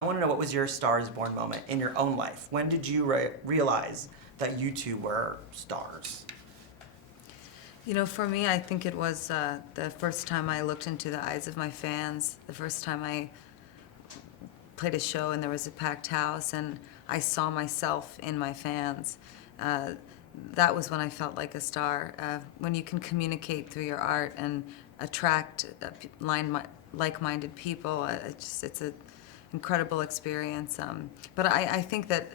I want to know, what was your Star is Born moment in your own life? When did you realize that you two were stars? You know, for me, I think it was the first time I looked into the eyes of my fans, the first time I played a show and there was a packed house and I saw myself in my fans. That was when I felt like a star. When you can communicate through your art and attract like-minded people, it's an incredible experience. But I think that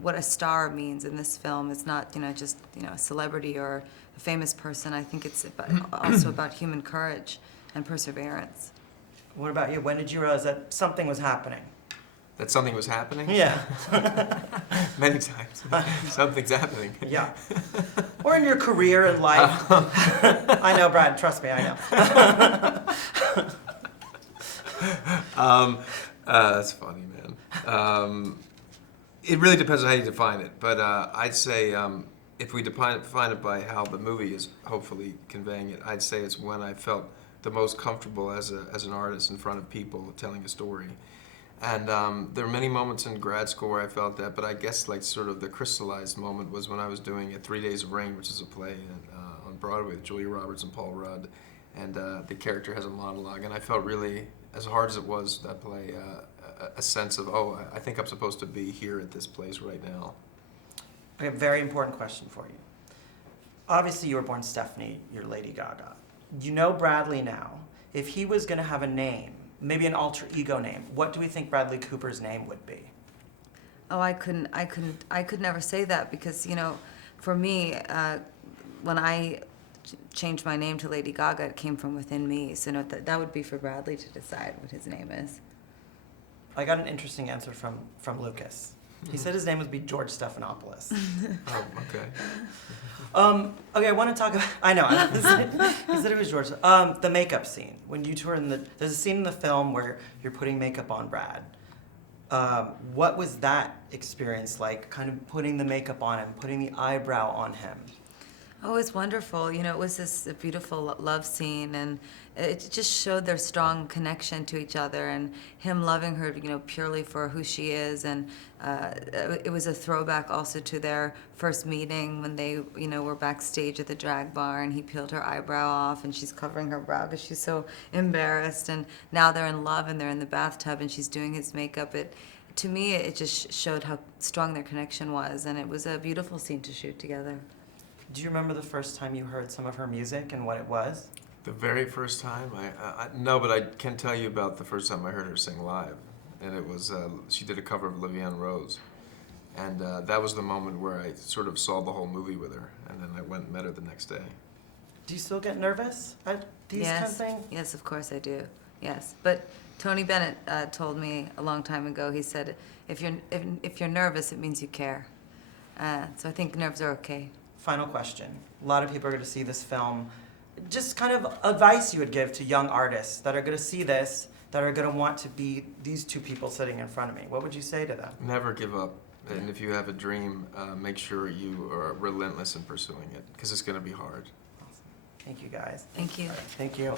what a star means in this film is not, just a celebrity or a famous person. I think it's also about human courage and perseverance. What about you? When did you realize that something was happening? That something was happening? Yeah. Many times. Something's happening. Yeah. Or in your career and life. I know, Brad, trust me, I know. That's funny, man. It really depends on how you define it, but I'd say if we define it by how the movie is hopefully conveying it, I'd say it's when I felt the most comfortable as an artist in front of people telling a story. And there are many moments in grad school where I felt that, but I guess like sort of the crystallized moment was when I was doing 3 Days of Rain, which is a play on Broadway with Julia Roberts and Paul Rudd, and the character has a monologue, and I felt really, as hard as it was, that play, a sense of, oh, I think I'm supposed to be here at this place right now. Okay, very important question for you. Obviously, you were born Stephanie, you're Lady Gaga. You know Bradley now. If he was going to have a name, maybe an alter ego name, what do we think Bradley Cooper's name would be? Oh, I could never say that because, for me, when I changed my name to Lady Gaga, it came from within me. So that would be for Bradley to decide what his name is. I got an interesting answer from Lucas. He said his name would be George Stephanopoulos. Oh, okay. Okay, I want to talk about, I know, he said it was George. The makeup scene. When you two are there's a scene in the film where you're putting makeup on Brad. What was that experience like, kind of putting the makeup on him, putting the eyebrow on him? Oh, it's wonderful. It was this beautiful love scene, and it just showed their strong connection to each other, and him loving her, purely for who she is, and it was a throwback also to their first meeting when they, were backstage at the drag bar, and he peeled her eyebrow off, and she's covering her brow because she's so embarrassed, and now they're in love, and they're in the bathtub, and she's doing his makeup. To me, it just showed how strong their connection was, and it was a beautiful scene to shoot together. Do you remember the first time you heard some of her music and what it was? The very first time? No, but I can tell you about the first time I heard her sing live. And it was, she did a cover of Le'Veon Rose. And that was the moment where I sort of saw the whole movie with her. And then I went and met her the next day. Do you still get nervous at these kind of things? Yes, of course I do. Yes, but Tony Bennett told me a long time ago. He said, if you're nervous, it means you care. So I think nerves are okay. Final question. A lot of people are going to see this film. Just kind of advice you would give to young artists that are going to see this, that are going to want to be these two people sitting in front of me. What would you say to them? Never give up. And if you have a dream, make sure you are relentless in pursuing it, because it's going to be hard. Awesome. Thank you, guys. Thank you. Thank you.